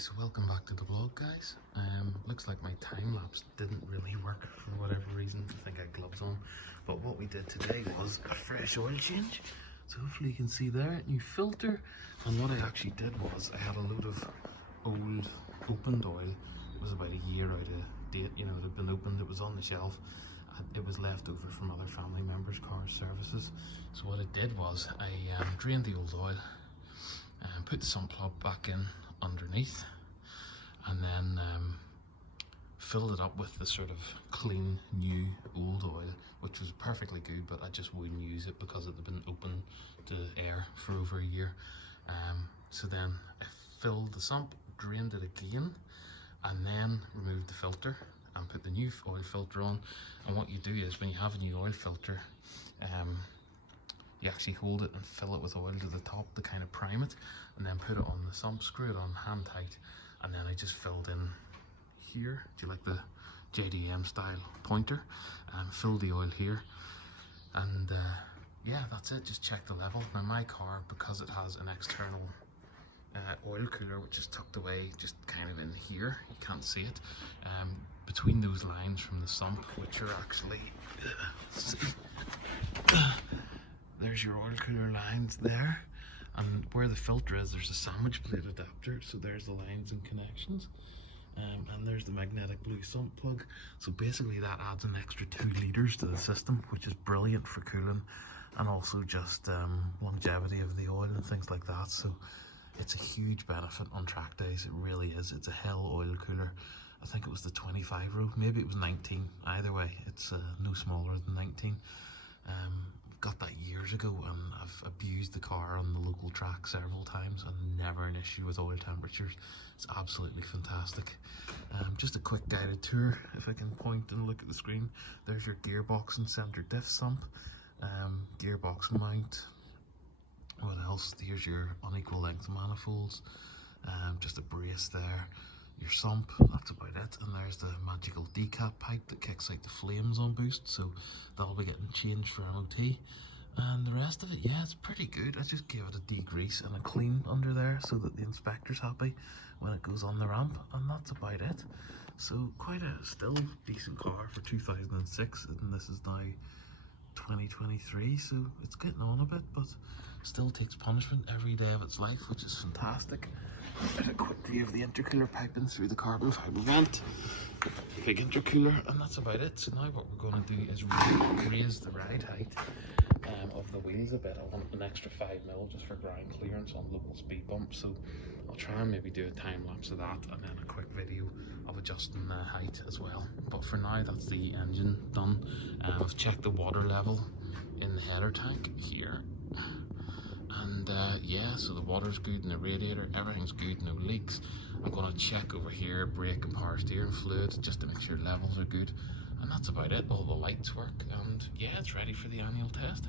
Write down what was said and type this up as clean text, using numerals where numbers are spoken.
So welcome back to the vlog, guys. Looks like my time lapse didn't really work for whatever reason. I think I had gloves on. But what we did today was a fresh oil change. So hopefully you can see there, new filter. And what I actually did was I had a load of old opened oil. It was about a year out of date, you know, it had been opened, it was on the shelf. And it was left over from other family members' car services. So what I did was I drained the old oil and put the sump plug back in underneath, and then filled it up with the sort of clean new old oil, which was perfectly good, but I just wouldn't use it because it had been open to air for over a year. So then I filled the sump, drained it again, and then removed the filter and put the new oil filter on. And what you do is when you have a new oil filter, you actually hold it and fill it with oil to the top to kind of prime it, and then put it on the sump, screw it on hand tight, and then I just filled in here, do you like the JDM style pointer, and filled the oil here, and yeah, that's it. Just check the level. Now my car, because it has an external oil cooler which is tucked away just kind of in here, you can't see it, between those lines from the sump, which are actually see, there's your oil cooler lines there, and where the filter is, there's a sandwich plate adapter, so there's the lines and connections, and there's the magnetic blue sump plug. So basically that adds an extra 2 litres to the system, which is brilliant for cooling and also just longevity of the oil and things like that. So it's a huge benefit on track days, it really is. It's a hell oil cooler. I think it was the 25 row, maybe it was 19, either way it's no smaller than 19. Got that years ago, and I've abused the car on the local track several times and never an issue with oil temperatures. It's absolutely fantastic. Just a quick guided tour, if I can point and look at the screen. There's your gearbox and center diff sump, gearbox mount. What else? Here's your unequal length manifolds, just a brace there, your sump, that's about it. And there's the magical decap pipe that kicks out the flames on boost, so that'll be getting changed for MOT. And the rest of it, yeah, it's pretty good. I just gave it a degrease and a clean under there so that the inspector's happy when it goes on the ramp, and that's about it. So quite a still decent car for 2006, and this is now 2023, so it's getting on a bit, but still takes punishment every day of its life, which is fantastic. A quick view of the intercooler piping through the carbon fibre vent, big intercooler, and that's about it. So now what we're going to do is raise the ride height of the wheels a bit. I want an extra 5mm just for ground clearance on local speed bumps, so I'll try and maybe do a time lapse of that, and then a quick video of adjusting the height as well. But for now, that's the engine done. I've checked the water level in the header tank here, and yeah, so the water's good in the radiator, everything's good, no leaks. I'm going to check over here brake and power steering fluid just to make sure levels are good, and that's about it. All the lights work, and yeah, it's ready for the annual test.